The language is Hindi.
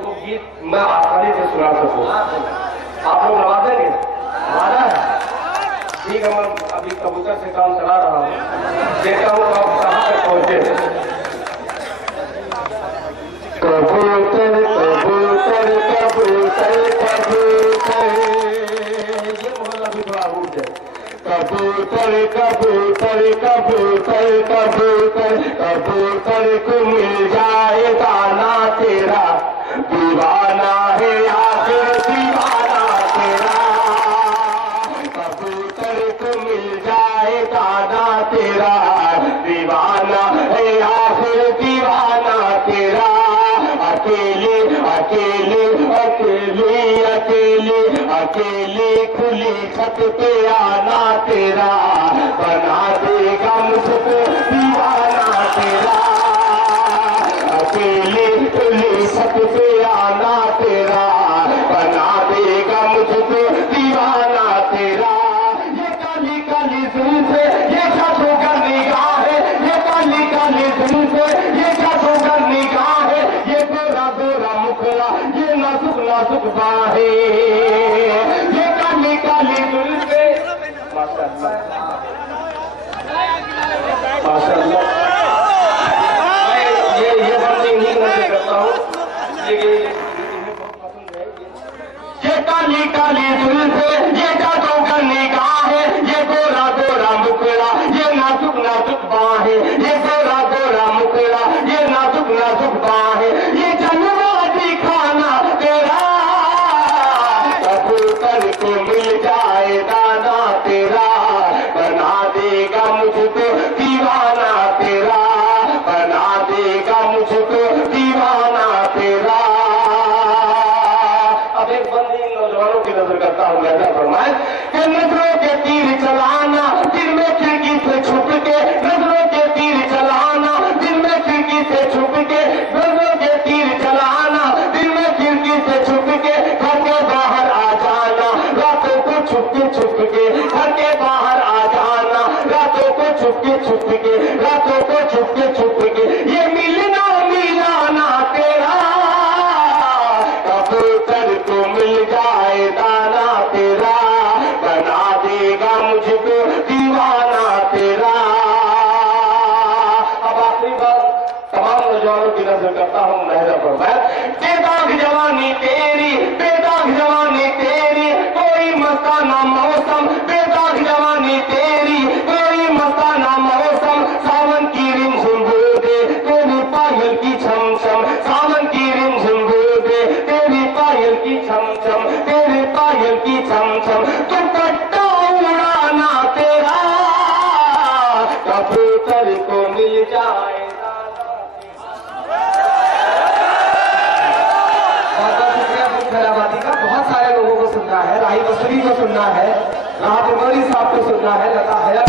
को गीत मैं आसानी से सुना सकूं। आप लोग नवा देंगे? नवाना है? ठीक है, मैं अभी कबूतर से काम चला रहा हूँ, देखता हूँ आप कहाँ तक पहुंचे। कबूतर कबूतर कबूतर कबूतर, ये मोहल्ला भी थोड़ा रूट है। कबूतर कबूतर कबूतर कबूतर कबूतर को मिल जाए दाना तेरा, दीवाना है आखिर दीवाना तेरा। कबूतर को मिल जाए दाना तेरा, दीवाना है आखिर दीवाना तेरा। अकेले अकेले अकेले अकेले अकेले खुली छत पे आना तेरा, बना देगा मुझको दीवाना तेरा। अकेले खुली छत पे आना तेरा, बना देगा मुझको दीवाना तेरा। ये काली काली जुल्फे, ये छाछों का निगाह है, ये काली काली जुल्फे, ये छाछों का निगाह है, ये गोरा गोरा मुखड़ा, ये नाजुक नाजुक बाहें, ये काली काली जुल्फे। माशाअल्लाह माशाअल्लाह, ये बात नहीं करता हूँ, लेकिन बहुत पसंद है। ये काली काली जुल्फे, ये छाछों का निगाह है, ये गोरा गोरा मुखड़ा, ये नाजुक नाजुक बाहें, ये गोरा गोरा मुखड़ा, ये नाजुक नाजुक बाहें, ये जलवा दिखाना तेरा। कबूतर को मिल जाए दाना तेरा, बना देगा मुझको दीवाना तेरा, बना देगा मुझको दीवाना तेरा। अब एक बंदी नौजवानों की नजर करता हूँ, ऐसा फरमाए कि नजरों के तीर चलाना दिन में खिड़की से छुप के, नजरों के तीर चलाना दिन में खिड़की से छुप के, नजरों के तीर चलाना दिन में खिड़की से छुप के, घर के बाहर आ जाना रातों को छुपके छुपके, घर के बाहर आ जाना रातों को छुपके छुपके, रातों को छुपके छुपके, ये मिलना मिलाना तेरा। कबूतर को मिल जाए दाना तेरा, बना देगा मुझको दीवाना तेरा। अब आखिरी बात तमाम नौजवानों की नजर करता हूँ, महरा फरमाए, बेदाग जवानी तेरी, बेदाग जवानी तेरी, कोई मस्ताना मौसम, बेदाग जवानी तेरी, कोई मस्ताना मौसम, सावन की रिमझिम बूंदे तेरी पायल की छमछम, सावन की रिमझिम बूंदे तेरी पायल की छमछम, तेरी पायल की छमछम, दुपट्टा उड़ाना तेरा। कबूतर को मिल जाए का, बहुत सारे लोगों को सुनना है, राही बसरी को सुनना है, राहत मौली साहब को सुनना है, लता हया